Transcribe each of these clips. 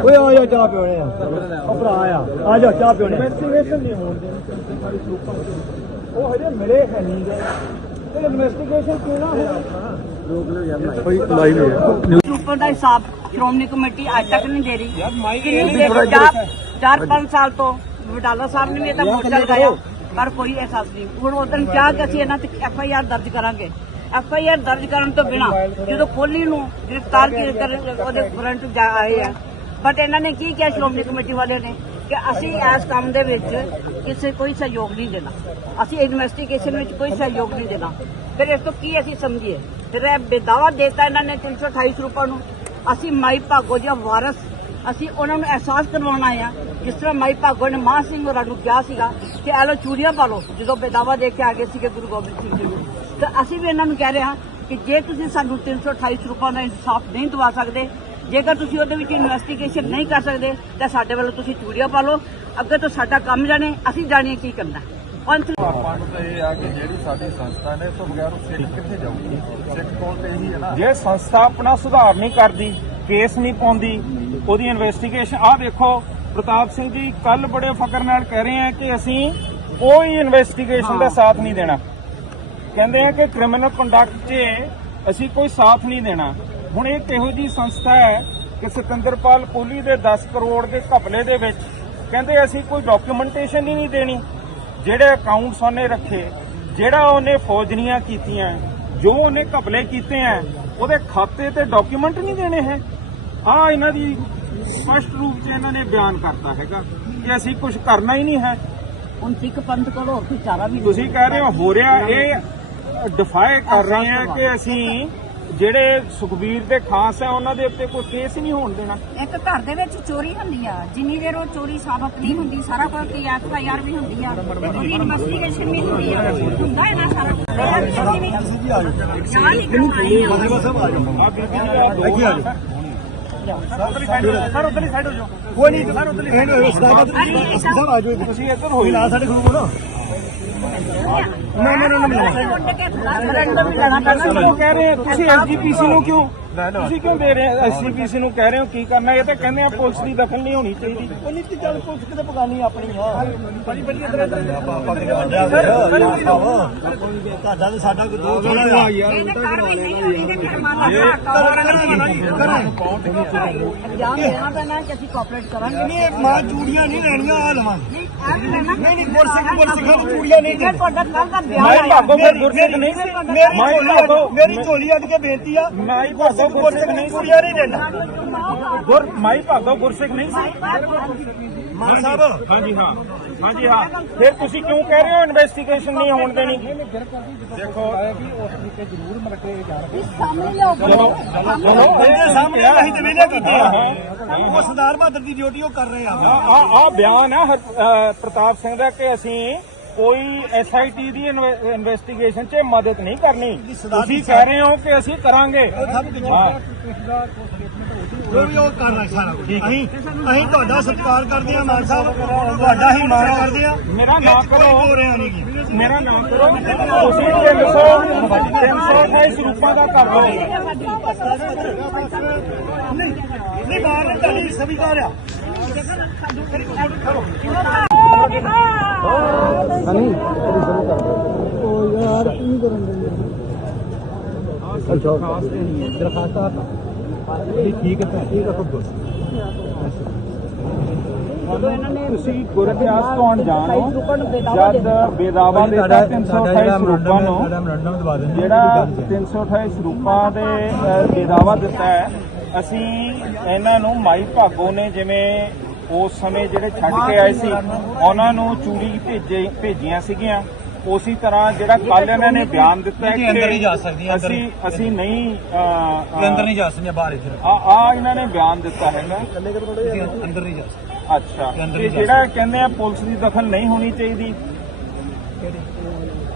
ਓਏ ਆ ਜਾ ਚਾਹ ਪਿਉਣੇ ਆ ਉਹ ਭਰਾ ਆ ਆ ਜਾ ਚਾਹ ਪਿਉਣੇ ਇਨਵੈਸਟੀਗੇਸ਼ਨ ਨਹੀਂ ਹੋਣ ਦੇ ਉਹ ਹਜੇ ਮਿਲੇ ਹੈ ਨਹੀਂ ਗੇ ਤੇ ਇਨਵੈਸਟੀਗੇਸ਼ਨ ਕਿਉਂ ਨਾ ਹੋਵੇ? ਉੱਪਰ ਦਾ ਹਿਸਾਬ ਸ਼੍ਰੋਮਣੀ ਕਮੇਟੀ ਅੱਜ ਤੱਕ ਨਹੀਂ ਦੇ ਰਹੀ ਕਿੰਨੀ ਦੇਰ ਚਾਰ ਚਾਰ ਪੰਜ ਸਾਲ ਤੋਂ ਵਡਾਲਾ ਸਾਹਿਬ ਨੇ ਵੀ ਪਰ ਕੋਈ ਅਹਿਸਾਸ ਨਹੀਂ। ਹੁਣ ਉਦੋਂ ਕਿਹਾ ਕਿ ਅਸੀਂ ਇਹਨਾਂ ਤੇ ਐਫ ਆਈ ਆਰ ਦਰਜ ਕਰਾਂਗੇ। ਐਫ ਆਈ ਆਰ ਦਰਜ ਕਰਨ ਤੋਂ ਬਿਨਾ ਜਦੋਂ ਕੋਹਲੀ ਨੂੰ ਗ੍ਰਿਫਤਾਰ ਕੀ ਉਹਦੇ ਫਰੰਟ ਜਾ ਆਏ ਆ। ਬਟ ਇਹਨਾਂ ਨੇ ਕੀ ਕਿਹਾ ਸ਼੍ਰੋਮਣੀ ਕਮੇਟੀ ਵਾਲਿਆਂ ਨੇ? ਕਿ ਅਸੀਂ ਇਸ ਕੰਮ ਦੇ ਵਿੱਚ ਕਿਸੇ ਕੋਈ ਸਹਿਯੋਗ ਨਹੀਂ ਦੇਣਾ। ਅਸੀਂ ਇਨਵੈਸਟੀਗੇਸ਼ਨ ਵਿੱਚ ਕੋਈ ਸਹਿਯੋਗ ਨਹੀਂ ਦੇਣਾ। ਫਿਰ ਇਸ ਤੋਂ ਕੀ ਅਸੀਂ ਸਮਝੀਏ? ਫਿਰ ਇਹ ਬੇਦਾਵਾ ਦੇਤਾ ਇਹਨਾਂ ਨੇ 328 ਰੁਪਏ ਨੂੰ। ਅਸੀਂ ਮਾਈ ਭਾਗੋ ਜੀ ਵਾਰਸ ਅਸੀਂ ਉਹਨਾਂ ਨੂੰ ਅਹਿਸਾਸ ਕਰਵਾਉਣਾ ਆ। ਜਿਸ ਤਰ੍ਹਾਂ ਮਾਈ ਭਾਗੋ ਨੇ ਮਾਂ ਸਿੰਘ ਹੋਰਾਂ ਨੂੰ ਕਿਹਾ ਸੀਗਾ ਕਿ ਇਹ ਲੋ ਚੂੜੀਆਂ ਪਾ ਲਓ ਜਦੋਂ ਬੇਦਾਵਾ ਦੇ ਕੇ ਆ ਗਏ ਸੀਗੇ ਗੁਰੂ ਗੋਬਿੰਦ ਸਿੰਘ ਜੀ ਨੂੰ। ਤਾਂ ਅਸੀਂ ਵੀ ਇਹਨਾਂ ਨੂੰ ਕਹਿ ਰਹੇ ਹਾਂ ਕਿ ਜੇ ਤੁਸੀਂ ਸਾਨੂੰ 328 ਰੁਪਏ ਦਾ ਇਨਸਾਫ ਨਹੀਂ ਦਵਾ ਸਕਦੇ ਜੇਕਰ ਤੁਸੀਂ ਉਹਦੇ ਵਿੱਚ ਇਨਵੈਸਟੀਗੇਸ਼ਨ ਨਹੀਂ ਕਰ ਸਕਦੇ ਤਾਂ ਸਾਡੇ ਵੱਲੋਂ ਤੁਸੀਂ ਚੂੜੀਆਂ ਪਾ ਲਓ। ਅੱਗੇ ਤੋਂ ਸਾਡਾ ਕੰਮ ਜਾਣੇ ਅਸੀਂ ਜਾਣੀਏ ਕੀ ਕਰਨਾ। ਪੰਥ ਆਪਾਂ ਨੂੰ ਤਾਂ ਇਹ ਆ ਕਿ ਜਿਹੜੀ ਸਾਡੀ ਸੰਸਥਾ ਨੇ ਇਸ ਤੋਂ ਬਗੈਰ ਉਹ ਸਿੱਖ ਕਿੱਥੇ ਜਾਊਗੀ? ਸਿੱਖ ਕੋਲ ਤੇ ਇਹੀ ਹੈ ਨਾ। ਜੇ ਸੰਸਥਾ ਆਪਣਾ ਸੁਧਾਰ ਨਹੀਂ ਕਰਦੀ ਕੇਸ ਨਹੀਂ ਪਾਉਂਦੀ ਉਹਦੀ ਇਨਵੈਸਟੀਗੇਸ਼ਨ ਆਹ ਦੇਖੋ ਪ੍ਰਤਾਪ ਸਿੰਘ ਜੀ ਕੱਲ ਬੜੇ ਫਕਰ ਨਾਲ ਕਹਿ ਰਹੇ ਆ ਕਿ ਅਸੀਂ ਕੋਈ ਇਨਵੈਸਟੀਗੇਸ਼ਨ ਦਾ ਸਾਥ ਨਹੀਂ ਦੇਣਾ। ਕਹਿੰਦੇ ਆ ਕਿ ਕ੍ਰਿਮੀਨਲ ਕੰਡਕਟ 'ਚ ਅਸੀਂ ਕੋਈ ਸਾਥ ਨਹੀਂ ਦੇਣਾ। ਹੁਣ ਇਹ ਕਿਹੋ ਜੀ ਸੰਸਥਾ ਹੈ ਕਿ ਸਿਕੰਦਰਪਾਲ ਕੋਹਲੀ ਦੇ 10 ਕਰੋੜ ਦੇ ਘਪਲੇ ਦੇ ਵਿੱਚ ਕਹਿੰਦੇ ਅਸੀਂ ਕੋਈ ਡਾਕੂਮੈਂਟੇਸ਼ਨ ਹੀ ਨਹੀਂ ਦੇਣੀ। ਜਿਹੜੇ ਅਕਾਊਂਟਸ ਉਹਨੇ ਰੱਖੇ ਜਿਹੜਾ ਉਹਨੇ ਫੌਜਰੀਆਂ ਕੀਤੀਆਂ ਜੋ ਉਹਨੇ ਘਪਲੇ ਕੀਤੇ ਆ ਉਹਦੇ ਖਾਤੇ ਤੇ ਡਾਕੂਮੈਂਟ ਨਹੀਂ ਦੇਣੇ ਹੈ। ਆ ਇਹਨਾਂ ਦੀ ਸਪਸ਼ਟ ਰੂਪ 'ਚ ਇਹਨਾਂ ਨੇ ਬਿਆਨ ਕਰਤਾ ਹੈਗਾ ਕਿ ਅਸੀਂ ਕੁਝ ਕਰਨਾ ਹੀ ਨਹੀਂ ਹੈ। ਹੁਣ ਸਿੱਖ ਪੰਥ ਕੋਲ ਹੋਰ ਕੋਈ ਚਾਰਾ ਵੀ ਨਹੀਂ ਤੁਸੀਂ ਕਹਿ ਰਹੇ ਹੋ ਹੋ ਰਿਹਾ ਇਹ ਡਿਫਾਈ ਕਰ ਰਹੇ ਆ ਕਿ ਅਸੀਂ ਜਿਹੜੇ ਸੁਖਬੀਰ ਦੇ ਖਾਸ ਹੈ ਉਹਨਾਂ ਦੇ ਉੱਤੇ ਕੋਈ ਕੇਸ ਨਹੀਂ ਹੋਣ ਦੇਣਾ। ਇੱਕ ਘਰ ਦੇ ਵਿੱਚ ਚੋਰੀ ਹੁੰਦੀ ਆ। ਜਿੰਨੀ ਦੇਰ ਉਹ ਚੋਰੀ ਸਾਬਤ ਨਹੀਂ ਹੁੰਦੀ ਸਾਰਾ ਕੁਝ ਤੇ ਐਫ ਆਈ ਆਰ ਵੀ ਹੁੰਦੀ ਆ। ਉਹਦੀ ਇਨਵੈਸਟੀਗੇਸ਼ਨ ਵੀ ਹੁੰਦੀ ਆ। ਹੁੰਦਾ ਹੈ ਨਾ ਸਾਰਾ ਕੁਝ। ਇਹ ਵੀ ਅਸੀਂ ਵੀ ਨਾਲ ਹੀ ਕਰਵਾਈ ਆ। ਆ ਬੀਬੀ ਜੀ ਆ ਦੋ ਆ ਜਾਓ। ਸਰ ਉਧਰਲੀ ਸਾਈਡ ਹੋ ਜਾਓ ਕੋਈ ਨਹੀਂ ਸਰ ਆ ਜਾਓ ਤੁਸੀਂ ਇੱਧਰ ਕੋਈ ਹੋਈ ਨਾ ਸਾਡੇ ਗੁਰੂ ਕੋਲ ਨਾ ਨਾ ਨਾ ਨਾ ਲੈਣਾ ਉਹ ਕਹਿ ਰਹੇ ਤੁਸੀਂ ਐਸਜੀਪੀਸੀ ਨੂੰ ਕਿਉਂ ਤੁਸੀਂ ਕਿਉਂ ਦੇ ਰਹੇ ਐਸਜੀਪੀਸੀ ਨੂੰ ਕਹਿ ਰਹੇ ਹੋ ਕੀ ਕਰਨਾ ਇਹ ਤਾਂ ਕਹਿੰਦੇ ਆ ਪੁਲਿਸ ਦੀ ਦਖਲ ਨਹੀਂ ਹੋਣੀ ਚਾਹੀਦੀ। ਉਹ ਨਹੀਂ ਤੇ ਚੱਲ ਪੁਲਿਸ ਕਿਤੇ ਪਕਾਨੀ ਆਪਣੀ ਆ ਬੜੀ ਬੜੀ ਇਧਰ ਤੁਹਾਡਾ ਤੇ ਸਾਡਾ ਕੋਈ ਦੋ ਆ। ਯਾਰ ਇਹਦੇ ਘਰ ਵੀ ਨਹੀਂ ਹੁੰਦੀ ਇਹਦੇ ਘਰ ਮਾਲਾ ਇਲਜ਼ਾਮ ਦੇਣਾ ਪੈਣਾ ਕਿ ਅਸੀਂ ਕੋਆਪਰੇਟ ਕਰਾਂਗੇ। ਨਹੀਂ ਮਾਂ ਚੂੜੀਆਂ ਨਹੀਂ ਲੈਣੀਆਂ ਆ ਲਵਾਂਗੇ। ਨਹੀਂ ਨਹੀਂ ਗੁਰਸਿੱਖ ਗੁਰਸਿੱਖਾਂ ਨੂੰ ਚੂੜੀਆਂ ਨਹੀਂ ਇਹ ਤੁਹਾਡਾ ਕੱਲ ਦਾ ਮਾਈ ਆਇਆ ਭਾਗੋ ਫਿਰ ਗੁਰਸਿੱਖ ਨਹੀਂ ਮੇਰੀ ਝੋਲੀ ਮੇਰੀ ਝੋਲੀ ਕੇ ਬੇਨਤੀ ਆ ਭਾਗੋ ਗੁਰਸਿੱਖ ਗੁਰਸਿੱਖ ਨਹੀਂ ਚੂੜੀਆਂ ਨਹੀਂ ਦੇਣਾ ਗੁਰ ਮਾਈ ਭਾਗੋ ਗੁਰਸਿੱਖ ਨਹੀਂ ਸੀ। ਮਾਂ ਸਾਹਿਬ ਹਾਂਜੀ ਹਾਂ। ਹਾਂਜੀ ਹਾਂ। ਫਿਰ ਤੁਸੀਂ ਕਿਉਂ ਕਹਿ ਰਹੇ ਹੋ ਇਨਵੈਸਟੀਗੇਸ਼ਨ ਨਹੀਂ ਹੋਣ ਦੇਣੀ? ਦੇਖੋ ਇਹਦੇ ਸਾਹਮਣੇ ਅਸੀਂ ਤੇ ਵੇਲੇ ਕੀਤੇ ਆ ਉਹ ਸਰਦਾਰ ਬਹਾਦਰ ਦੀ ਡਿਊਟੀ ਉਹ ਕਰ ਰਹੇ ਆ। ਆ ਆ ਬਿਆਨ ਹੈ ਪ੍ਰਤਾਪ ਸਿੰਘ ਦਾ ਕਿ ਅਸੀਂ ਕੋਈ ਐਸਆਈਟੀ ਦੀ ਇਨਵੈਸਟੀਗੇਸ਼ਨ 'ਚ ਮਦਦ ਨਹੀਂ ਕਰਨੀ। ਤੁਸੀਂ ਕਹਿ ਰਹੇ ਹੋ ਕਿ ਅਸੀਂ ਕਰਾਂਗੇ। ਹਾਂ। ਜੋ ਵੀ ਉਹ ਕਰ ਰਿਹਾ ਸਾਰਾ ਕੁਝ ਅਸੀਂ ਅਸੀਂ ਤੁਹਾਡਾ ਸਤਿਕਾਰ ਕਰਦੇ ਆ ਮਾਨ ਸਾਹਿਬ। ਤੁਹਾਡਾ ਹੀ ਮਾਣ ਕਰਦੇ ਆ ਮੇਰਾ ਨਾਮ ਕਰੋ। ਹੋ ਰਿਹਾ ਨਹੀਂ ਗੀ। ਮੇਰਾ ਨਾਮ ਕਰੋ। ਤੁਸੀਂ 300 328 ਰੂਪਾਂ ਦਾ ਕਰ ਲਓ। ਨਹੀਂ ਬਾਹਰ ਤੁਹਾਡੀ ਸਮਝਦਾਰ ਆ ਤੁਸੀਂ ਗੁਰਦਿਆਸ ਤੋਂ ਅਣਜਾਣ ਹੋ ਜਦ ਬੇਦਾਵਾ ਦੇ 328 ਰੂਪਾਂ ਨੂੰ ਜਿਹੜਾ 328 ਰੂਪਾਂ ਦੇ ਬੇਦਾਵਾ ਦਿੱਤਾ ਹੈ ਅਸੀਂ ਇਹਨਾਂ ਨੂੰ ਮਾਈ ਭਾਗੋ ਨੇ ਜਿਵੇਂ ਉਸ ਸਮੇਂ ਜਿਹੜੇ ਛੱਡ ਕੇ ਆਏ ਸੀ ਉਹਨਾਂ ਨੂੰ ਚੂੜੀ ਭੇਜੇ ਭੇਜੀਆਂ ਸੀਗੀਆਂ। ਉਸੇ ਤਰ੍ਹਾਂ ਜਿਹੜਾ ਕੱਲ ਇਹਨਾਂ ਨੇ ਬਿਆਨ ਦਿੱਤਾ ਹੈ ਜੀ, ਅੰਦਰ ਕਿ ਨਹੀਂ ਜਾ ਸਕਦੀਆਂ, ਅੰਦਰ ਅਸੀਂ ਅਸੀਂ ਨਹੀਂ ਅ, ਅੰਦਰ ਨਹੀਂ ਜਾ ਸਕਦੇ ਬਾਹਰ ਇੱਧਰ ਆ ਆ ਇਹਨਾਂ ਨੇ ਬਿਆਨ ਦਿੱਤਾ ਹੈਗਾ ਅੰਦਰ ਨਹੀਂ ਜਾ ਸਕਦੇ ਅੱਛਾ। ਜਿਹੜਾ ਕਹਿੰਦੇ ਆ ਪੁਲਿਸ ਦੀ ਦਖਲ ਨਹੀਂ ਹੋਣੀ ਚਾਹੀਦੀ।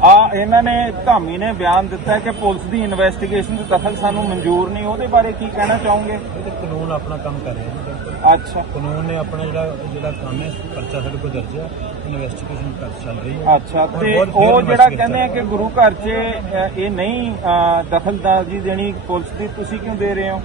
ਆ ਇਹਨਾਂ ਨੇ ਧਾਮੀ ਨੇ ਬਿਆਨ ਦਿੱਤਾ ਕਿ ਪੁਲਿਸ ਦੀ ਇਨਵੈਸਟੀਗੇਸ਼ਨ 'ਚ ਦਖਲ ਸਾਨੂੰ ਮਨਜ਼ੂਰ ਨਹੀਂ ਉਹਦੇ ਬਾਰੇ ਕੀ ਕਹਿਣਾ ਚਾਹੋਗੇ? ਇਹ ਤੇ ਕਾਨੂੰਨ ਆਪਣਾ ਕੰਮ ਕਰ ਰਿਹਾ ਅੱਛਾ। ਕਾਨੂੰਨ ਨੇ ਆਪਣਾ ਜਿਹੜਾ ਜਿਹੜਾ ਕੰਮ ਹੈ ਪਰਚਾ ਸਾਡੇ ਕੋਲ ਦਰਜ ਹੈ। ਇਨਵੈਸਟੀਗੇਸ਼ਨ ਕਰ ਚੱਲ ਰਹੀ ਹੈ। ਅੱਛਾ ਤੇ ਉਹ ਜਿਹੜਾ ਕਹਿੰਦੇ ਆ ਕਿ ਗੁਰੂ ਘਰ 'ਚ ਅ, ਇਹ ਨਹੀਂ ਅ, ਦਖਲਅੰਦਾਜ਼ੀ ਦੇਣੀ ਪੁਲਿਸ ਦੀ ਤੁਸੀਂ ਕਿਉਂ ਦੇ ਰਹੇ ਹੋ?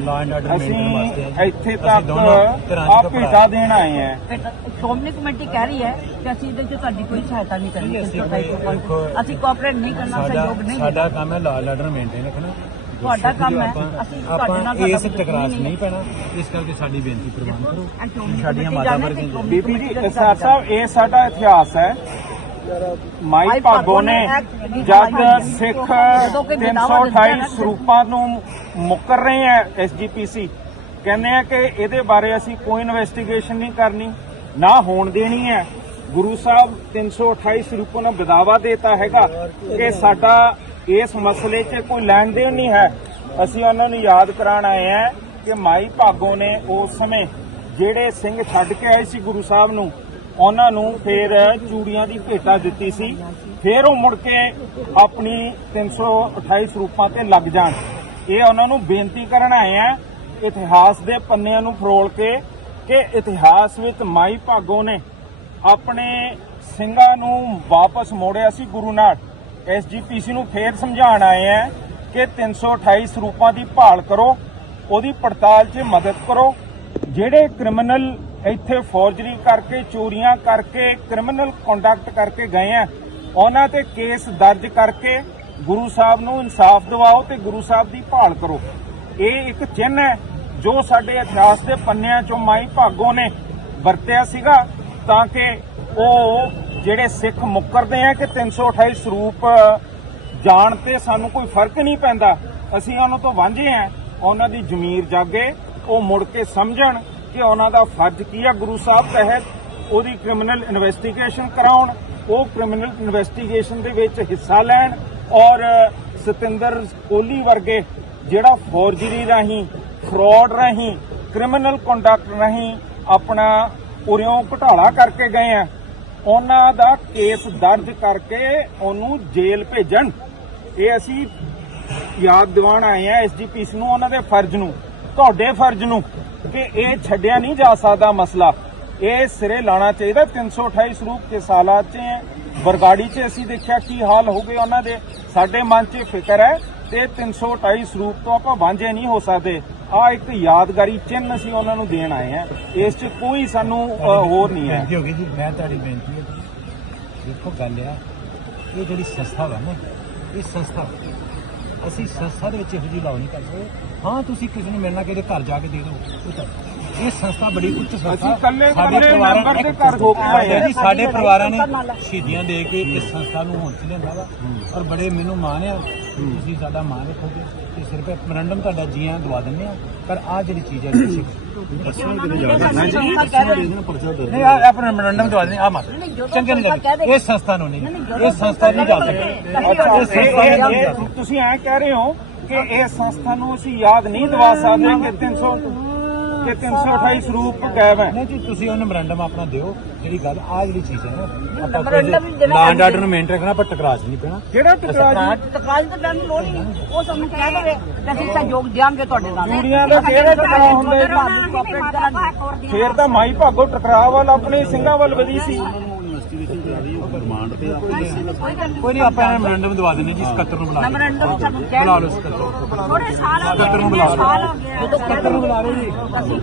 ਲਾ ਐਂਡ ਆਰਡਰ ਅਸੀਂ ਮੇਨਟੇਨ ਵਾਸਤੇ। ਇੱਥੇ ਤੱਕ ਦੋਨੋਂ ਧਿਰਾਂ 'ਚ ਆ ਘਬਰਾ- ਭੇਟਾ ਦੇਣ ਆਏ ਆ ਫਿਰ ਸ਼੍ਰੋਮਣੀ ਕਮੇਟੀ ਕਹਿ ਰਹੀ ਹੈ ਕਿ ਅਸੀਂ ਇਹਦੇ 'ਚ ਤੁਹਾਡੀ ਕੋਈ ਸਹਾਇਤਾ ਨਹੀਂ ਕਰਨੀ ਅਸੀਂ 328 ਕੋਈ- ਰੁਪਏ। ਅਸੀਂ ਕੋਆਪਰੇਟ ਨਹੀਂ ਕਰਨਾ ਸਾਡਾ ਸਹਿਯੋਗ ਨਹੀਂ ਸਾਡਾ ਕੰਮ ਹੈ ਲਾ ਐਂਡ ਆਰਡਰ ਮੇਨਟੇਨ ਰੱਖਣਾ। ਤੁਹਾਡਾ ਕੰਮ ਹੈ, ਅਸੀਂ ਤੁਹਾਡੇ ਨਾਲ ਇਸ 'ਚ ਨਹੀਂ ਪੈਣਾ। ਇਸ ਕਰਕੇ ਸਾਡੀ ਬੇਨਤੀ ਪ੍ਰਵਾਨ ਕਰੋ। ਸਾਡੀਆਂ ਮਾਤਾ ਵਰਗੀਆਂ ਬੀਬੀ ਜੀ ਸਰ ਸਾਹਿਬ ਇਹ ਸਾਡਾ ਇਤਿਹਾਸ ਹੈ। ਮਾਈ ਭਾਗੋ ਨੇ ਜਦ ਸਿੱਖ ਜਦੋਂ ਕੋਈ ਬੇਦਾਵਾ 328 ਦਿੱਤਾ ਸਰੂਪਾਂ ਨੂੰ ਮੁੱਕਰ ਰਹੇ ਹੈ ਐਸਜੀਪੀਸੀ ਕਹਿੰਦੇ ਆ ਕਿ ਇਹਦੇ ਬਾਰੇ ਅਸੀਂ ਕੋਈ ਇਨਵੈਸਟੀਗੇਸ਼ਨ ਨਹੀਂ ਕਰਨੀ ਨਾ ਹੋਣ ਦੇਣੀ ਹੈ। ਗੁਰੂ ਸਾਹਿਬ 328 ਸਰੂਪਾਂ ਨੂੰ ਬਦਾਵਾ ਦੇਤਾ ਹੈਗਾ ਕਿ ਸਾਡਾ ਇਸ ਮਸਲੇ 'ਚ ਕੋਈ ਲੈਣ ਦੇਣ ਨਹੀਂ ਹੈ। ਅਸੀਂ ਉਹਨਾਂ ਨੂੰ ਯਾਦ ਕਰਾਉਣ ਆਏ ਆ ਕਿ ਮਾਈ ਭਾਗੋ ਨੇ ਉਸ ਸਮੇਂ ਜਿਹੜੇ ਸਿੰਘ ਛੱਡ ਕੇ ਆਏ ਸੀ ਗੁਰੂ ਸਾਹਿਬ ਨੂੰ, ਉਹਨਾਂ ਨੂੰ ਫਿਰ ਚੂੜੀਆਂ ਦੀ ਭੇਟਾ ਦਿੱਤੀ ਸੀ। ਫਿਰ ਉਹ ਮੁੜ ਕੇ ਆਪਣੀ 328 ਸਰੂਪਾਂ ਤੇ ਲੱਗ ਜਾਣ। ਇਹ ਉਹਨਾਂ ਨੂੰ ਬੇਨਤੀ ਕਰਨ ਆਏ ਆ ਇਤਿਹਾਸ ਦੇ ਪੰਨਿਆਂ ਨੂੰ ਫਰੋਲ ਕੇ ਕਿ ਇਤਿਹਾਸ ਵਿੱਚ ਮਾਈ ਭਾਗੋ ਨੇ ਆਪਣੇ ਸਿੰਘਾਂ ਨੂੰ ਵਾਪਸ ਮੋੜਿਆ ਸੀ ਗੁਰੂ ਨਾਨਕ ਐਸਜੀਪੀਸੀ ਨੂੰ ਫੇਰ ਸਮਝਾਉਣ ਆਏ ਆ ਕਿ 328 ਸਰੂਪਾਂ ਦੀ ਭਾਲ ਕਰੋ, ਉਹਦੀ ਪੜਤਾਲ 'ਚ ਮਦਦ ਕਰੋ। ਜਿਹੜੇ ਕ੍ਰਿਮੀਨਲ ਇੱਥੇ ਫੌਰਜਰੀ ਕਰਕੇ, ਚੋਰੀਆਂ ਕਰਕੇ, ਕ੍ਰਿਮੀਨਲ ਕੰਡਕਟ ਕਰਕੇ ਗਏ ਆ, ਉਹਨਾਂ ਤੇ ਕੇਸ ਦਰਜ ਕਰਕੇ ਗੁਰੂ ਸਾਹਿਬ ਨੂੰ ਇਨਸਾਫ ਦਿਵਾਓ ਤੇ ਗੁਰੂ ਸਾਹਿਬ ਦੀ ਭਾਲ ਕਰੋ। ਇਹ ਇੱਕ ਚਿੰਨ੍ਹ ਹੈ, ਜੋ ਸਾਡੇ ਇਤਿਹਾਸ ਦੇ ਪੰਨਿਆਂ ਚੋਂ ਮਾਈ ਭਾਗੋ ਨੇ ਵਰਤਿਆ ਸੀਗਾ, ਤਾਂ ਕਿ ਉਹ ਜਿਹੜੇ ਸਿੱਖ ਮੁੱਕਰਦੇ ਆ ਕਿ 328 ਸਰੂਪ ਜਾਣ ਤੇ ਸਾਨੂੰ ਕੋਈ ਫ਼ਰਕ ਨਹੀਂ ਪੈਂਦਾ। ਅਸੀਂ ਉਹਨਾਂ ਤੋਂ ਵਾਂਝੇ ਆ। ਉਹਨਾਂ ਦੀ ਜ਼ਮੀਰ ਜਾਗੇ, ਉਹ ਮੁੜ ਕੇ ਸਮਝਣ ਕਿ ਉਹਨਾਂ ਦਾ ਫਰਜ਼ ਕੀ ਆ ਗੁਰੂ ਸਾਹਿਬ ਤਹਿਤ ਉਹਦੀ ਕ੍ਰਿਮੀਨਲ ਇਨਵੈਸਟੀਗੇਸ਼ਨ ਕਰਾਉਣ, ਉਹ ਕ੍ਰਿਮੀਨਲ ਇਨਵੈਸਟੀਗੇਸ਼ਨ ਦੇ ਵਿੱਚ ਹਿੱਸਾ ਲੈਣ ਔਰ ਸਤਿੰਦਰ ਕੋਹਲੀ ਵਰਗੇ ਜਿਹੜਾ ਫੌਰਜਰੀ ਰਾਹੀਂ ਫਰਾਡ ਰਾਹੀਂ ਕ੍ਰਿਮੀਨਲ ਕੰਡਕਟ ਰਾਹੀਂ ਆਪਣਾ ਉਰਿਓਂ ਘਟਾਲਾ ਕਰਕੇ ਗਏ ਆ। ਉਹਨਾਂ ਦਾ ਕੇਸ ਦਰਜ ਕਰਕੇ ਉਹਨੂੰ ਜੇਲ੍ਹ ਭੇਜਣ। ਇਹ ਅਸੀਂ ਯਾਦ ਦਿਵਾਉਣ ਆਏ ਆ ਐਸਜੀਪੀਸੀ ਨੂੰ, ਉਹਨਾਂ ਦੇ ਫਰਜ਼ ਨੂੰ, ਤੁਹਾਡੇ ਫਰਜ਼ ਨੂੰ ਕਿ ਇਹ ਛੱਡਿਆ ਨਹੀਂ ਜਾ ਸਕਦਾ ਮਸਲਾ। ਇਹ ਸਿਰੇ ਲਾਣਾ ਚਾਹੀਦਾ। 328 ਸਰੂਪ ਕੇ 'ਚ, ਬਰਗਾੜੀ 'ਚ ਅਸੀਂ ਦੇਖਿਆ ਕੀ ਹਾਲ ਹੋ ਗਏ ਉਹਨਾਂ ਦੇ। ਸਾਡੇ ਮਨ 'ਚ ਫਿਕਰ ਹੈ ਤੇ 328 ਸਰੂਪ ਤੋਂ ਆਪਾਂ ਵਾਂਝੇ ਨਹੀਂ ਹੋ ਸਕਦੇ। ਆ ਇੱਕ ਯਾਦਗਾਰੀ ਚਿੰਨ੍ਹ ਅਸੀਂ ਉਹਨਾਂ ਨੂੰ ਦੇਣ ਆਏ ਆ ਇਸ 'ਚ ਕੋਈ ਸਾਨੂੰ ਹੋਰ ਨਹੀਂ ਹੈ। ਬੇਨਤੀ ਹੋ ਗਈ ਜੀ ਮੈਂ ਤੁਹਾਡੀ ਬੇਨਤੀ ਹੈ। ਦੇਖੋ ਗੱਲ ਆ ਇਹ ਜਿਹੜੀ ਸੰਸਥਾ ਵਾ ਨਾ ਇਹ ਸੰਸਥਾ ਅਸੀਂ ਸੰਸਥਾ ਦੇ ਵਿੱਚ ਇਹੋ ਜਿਹੀ ਲਾਉ ਨਹੀਂ ਕਰਦੇ ਹਾਂ ਤੁਸੀਂ ਕਿਸੇ ਨੂੰ ਮਿਲਣਾ ਕਿਹਦੇ ਘਰ ਜਾ ਕੇ ਦੇ ਦਿਓ ਇਹ ਸੰਸਥਾ ਬੜੀ ਉੱਚ ਸੰਸਥਾ। ਸਾਡੇ ਪਰਿਵਾਰਾਂ- ਮੈਂਬਰ ਦੇ ਘਰ ਹੋ ਕੇ ਆਏ ਆ। ਜੀ ਸਾਡੇ ਪਰਿਵਾਰਾਂ ਨੇ ਸ਼ਹੀਦੀਆਂ ਦੇ ਕੇ ਇਸ ਸੰਸਥਾ ਨੂੰ ਹੁਣ ਚ ਲਿਆਂਦਾ ਵਾ। ਔਰ ਬੜੇ ਮੈਨੂੰ ਮਾਣ ਆ ਤੁਸੀਂ ਸਾਡਾ ਮਾਣ ਰੱਖੋਗੇ ਤੇ ਸਿਰਫ ਇੱਕ ਮੈਮੋਰੰਡਮ ਤੁਹਾਡਾ ਜੀਆਂ ਦਵਾ ਦਿੰਦੇ ਆ। ਪਰ ਆ ਜਿਹੜੀ ਚੀਜ਼ ਹੈ ਤੁਸੀਂ ਨਹੀਂ ਆ ਆਪਣਾ ਮੈਮੋਰੰਡਮ ਦਵਾ ਦਿੰਦੇ ਆ ਮਤ। ਚੰਗੇ ਨਹੀਂ ਲੱਗੇ ਇਸ ਸੰਸਥਾ ਨੂੰ ਨਹੀਂ। ਇਹ ਸੰਸਥਾ ਨਹੀਂ ਜਾ ਸਕਦੀ ਤੁਸੀਂ ਐ ਕਹਿ ਰਹੇ ਹੋ ਕਿ ਇਹ ਸੰਸਥਾ ਨੂੰ ਅਸੀਂ ਯਾਦ ਨਹੀਂ ਦਿਵਾ ਸਕਦੇ ਕਿ 300 ਕਿ 328 ਸਰੂਪ ਗਾਇਬ ਹੈ। ਨਹੀਂ ਜੀ ਤੁਸੀਂ ਉਹ ਮੈਮੋਰੰਡਮ ਆਪਣਾ ਦਿਓ ਜਿਹੜੀ ਗੱਲ ਆ ਜਿਹੜੀ ਚੀਜ਼ ਹੈ ਨਾ ਮੈਮੋਰੰਡਮ ਵੀ ਦੇਣਾ ਲਾਂਡ ਆਰਡਰ ਨੂੰ ਮੇਨਟੇਨ ਰੱਖਣਾ ਪਰ ਟਕਰਾਅ ਨਹੀਂ ਪੈਣਾ। ਕਿਹੜਾ ਟਕਰਾ ਜੀ ਤਾਂ ਦੀ ਲੋੜ ਨਹੀਂ। ਉਹ ਸਾਨੂੰ ਕਹਿ ਦੇਵੇ ਕਿ ਅਸੀਂ ਸਹਿਯੋਗ ਦਿਆਂਗੇ ਤੁਹਾਡੇ ਨਾਲ। ਚੂੜੀਆਂ ਦਾ ਕਿਹੜਾ ਟਕਰਾ ਹੁੰਦਾ? ਕੋਆਪਰੇਟ ਫੇਰ ਤਾਂ ਮਾਈ ਭਾਗੋ ਟਕਰਾਅ ਵੱਲ ਆਪਣੇ ਸਿੰਘਾਂ ਵੱਲ ਵਧੀ ਸੀ। ਕੋਈ ਨਹੀਂ ਆਪਾਂ ਮੈਮੋਰੰਡਮ ਦਵਾ ਦੇਣੀ ਜੀ ਸਕੱਤਰ ਨੂੰ ਬੁਲਾ ਲਓ। ਮੈਮੋਰੰਡਮ ਸਾਨੂੰ ਕਹਿ ਬੁਲਾ ਲਓ ਸਕੱਤਰ ਥੋੜੇ ਸਾਲ ਹੋ ਗਏ ਸਕੱਤਰ ਨੂੰ ਬੁਲਾ ਲਓ। ਅਸੀਂ